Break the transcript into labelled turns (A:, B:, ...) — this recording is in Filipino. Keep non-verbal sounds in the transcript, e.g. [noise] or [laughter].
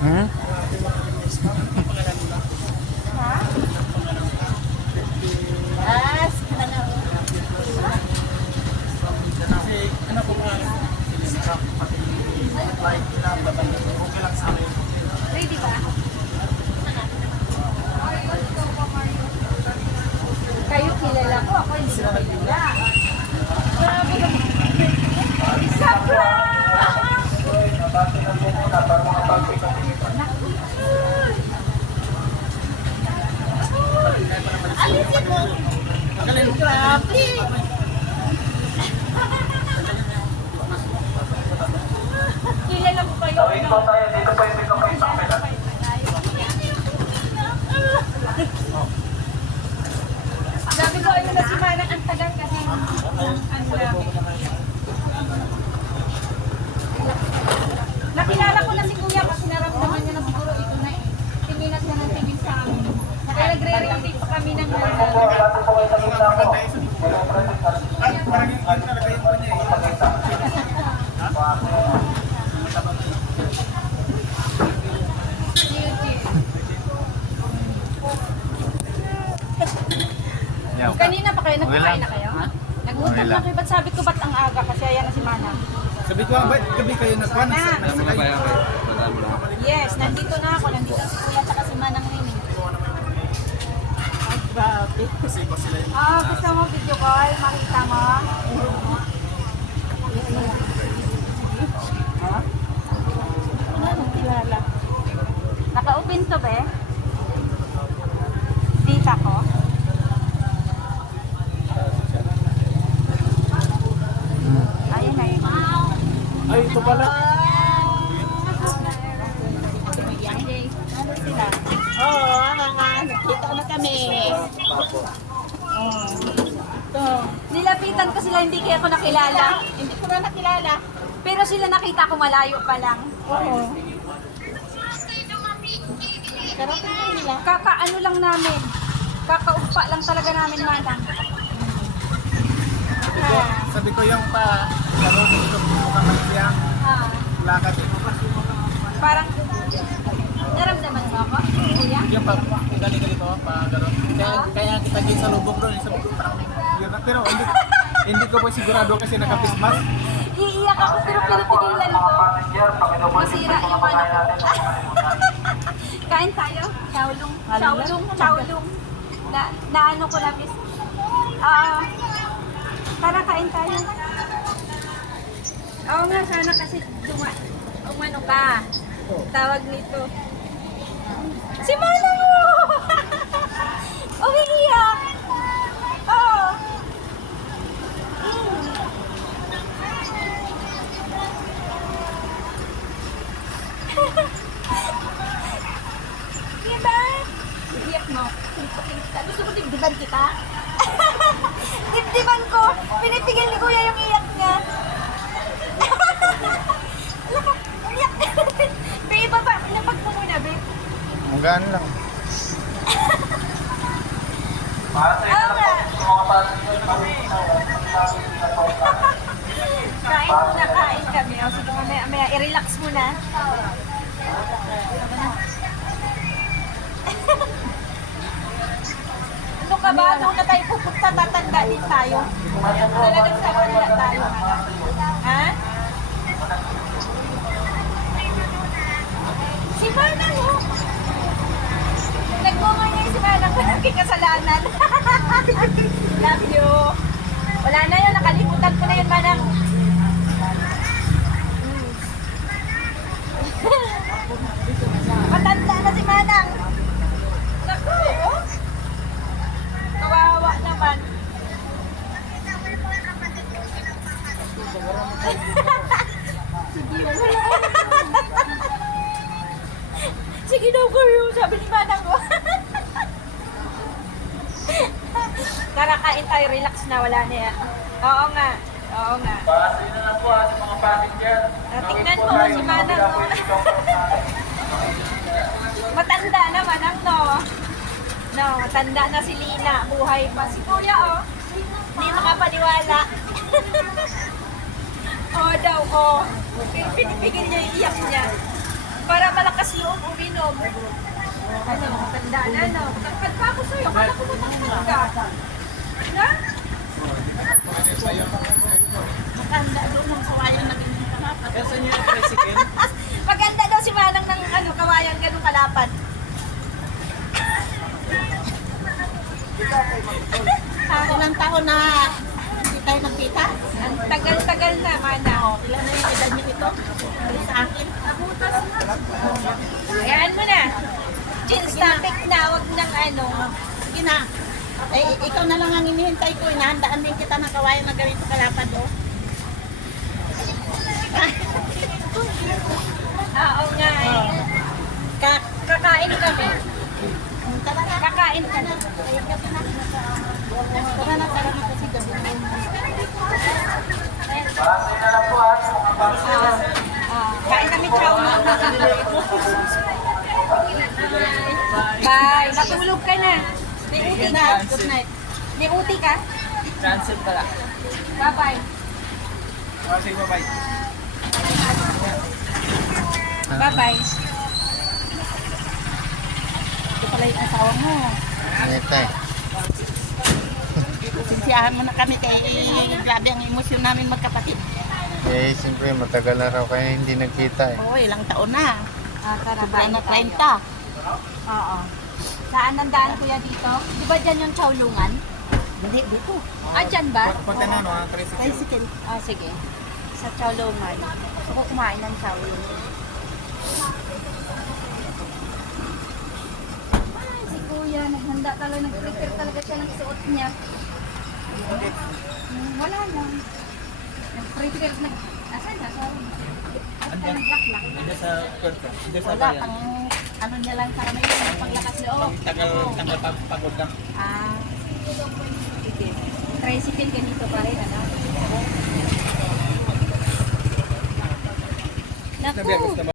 A: Hmm?
B: Yes.
C: Ready ba? Kayo kilala ko, ako hindi ko kilala. Grabe ka. Surprise!
B: Mo. Grabe.
C: Kilala mo kayo? Ano? Sabi ko, ano na si Manang ang kasi ano namin. Nakilala ko na si Kuya kasi naramdaman niya siguro ito na eh. Tingin na siya ng sa amin. Kaya nagre-ready pa kami ng
A: Yeah.
C: Kanina pa kayo, nagkumain
A: Okay
C: na kayo?
A: Okay
C: na kayo. Ba't sabi ko ba't ang aga? Kasi ayan na si Manang.
D: Sabi ko, ba, gabi kayo
C: Ah.
D: kayo.
C: Yes, nandito na ako. Nandito si Kuya at si Manang Rini.
B: Grabe.
D: Kasi ko sila yung
C: Ah, gusto mo video call? Makita mo? Naka-open to be? Dita ko? Ayun na yun.
D: Ay, ito pala.
C: Okay.
B: Ano sila? Oo, mga nakita na kami. Oh. Ito.
C: Nilapitan ko sila, hindi kaya ako nakilala.
B: Hindi ko na nakilala.
C: Pero sila nakita ko malayo pa lang.
B: Oo. Karating lang nila.
C: Kakaano lang namin. Kakaupa lang talaga namin manang.
D: Sabi ko, sabi ko yung pa, laro mo kami siya.
C: Ah,
D: Lakad eh.
C: parang naramdaman mo ako, kuya?
D: Yung pa, galing ganito, pa gano'n. Kaya, kaya kita din sa lubog doon. Sabi ko, parang, yun na. Pero hindi, [laughs] hindi ko po sigurado kasi naka-pismas.
C: Iiyak ako pero pinipigilan ko. Masira yung ano. [laughs] Kain tayo? Chowlong. Chowlong. Chowlong. Na, na ano ko na miss. Ah, tara kain tayo. Oo nga, sana kasi tuma, umano ka. Tawag nito. Si Mano mo! [laughs] Umiiyak! Diba? Iiyak mo. Gusto mo dibdiban kita? dibdiban ko. Pinipigil ni Kuya yung iyak niya. Iyak. May iba pa. Lapag mo muna, babe.
A: Hanggaan lang.
C: Oo nga. kain muna, kain kami. O, sige, mamaya, mamaya, i-relax muna. [laughs] ano ka ba? Doon na tayo pupunta, tatanda din tayo. Talagang tatanda tayo. Ha? Si Manang, oh. Nagmumay niya si Manang ko ng kasalanan. [laughs] Sige daw kayo, sabi ni Manang ko. Tara, kain tayo, relax na, wala na yan. Oo nga, oo nga.
D: Paasin na lang po ah, sa mga passenger.
C: Ah, tingnan mo, si Manang, oh. Matanda naman ang no. ano, matanda na si Lina, buhay pa. Si Kuya, oh, hindi makapaniwala. Daw, oh. Pinipigil niya yung iyak niya. Para malakas loob uminom. Ano, matanda na, no? Matangkad pa ako sa'yo. Kala ko matangkad ka. Na?
B: Matanda doon ng kawayan na ganyan kalapat.
D: Kaya sa inyo yung tricycle? [laughs]
C: Maganda daw si Manang ng ano, kawayan, ganun kalapad.
B: Ilang taon na hindi tayo nagkita?
C: Ang tagal-tagal na, Mana.
B: Oo, ilan na yung edad niyo ito? Hindi sa akin.
C: Nabutas na. Hayaan mo na. Jeans na, pick na, wag nang ano.
B: Sige na. Eh, ikaw na lang ang inihintay ko. Inahandaan din kita ng kawayan na ganito kalapad, oh. [laughs]
C: Ah, Oo nga eh.
B: Ka-
C: Kakain kami.
B: Tara na.
C: Kakain ka na,
B: tara na kasi gabi na yun.
C: Ah, kain kami chow na. Bye. Natulog ka na. May uti
B: Good night. Good night.
C: May uti ka.
D: Cancel pala.
C: Bye-bye.
D: Sige, bye-bye.
C: Bye-bye.
B: Ito pala yung asawa mo.
A: Ano tay?
B: Sinsiyahan mo na kami kay grabe ang emosyon namin magkapatid.
A: Eh, siyempre matagal na raw kayo hindi nagkita eh.
B: Oo, ilang taon na.
C: Ah, tara,
B: Sobra
C: bye.
B: na 30.
C: Oo. Saan ang daan kuya dito? Di ba dyan yung chowlungan?
B: Hindi, dito.
C: Ah, dyan ba?
D: Punta na, no? Ang tricycle.
C: Ah, sige. Sa chowlungan. Gusto ko kumain ng chowlungan. Ay, si kuya, naghanda talaga, nag-prepare talaga siya ng suot niya. Hmm, Wala lang. Nag-prepare, nag... Asan na? Sorry.
D: Andyan.
C: Nag-laklak.
D: Hindi sa kwarto.
B: Wala, pang ano niya lang sa kamay yun, panglakas loob.
D: Tagal, tagal pag- pagod.
C: Ah, sige. Tricycle ganito pa rin, ano? Naku,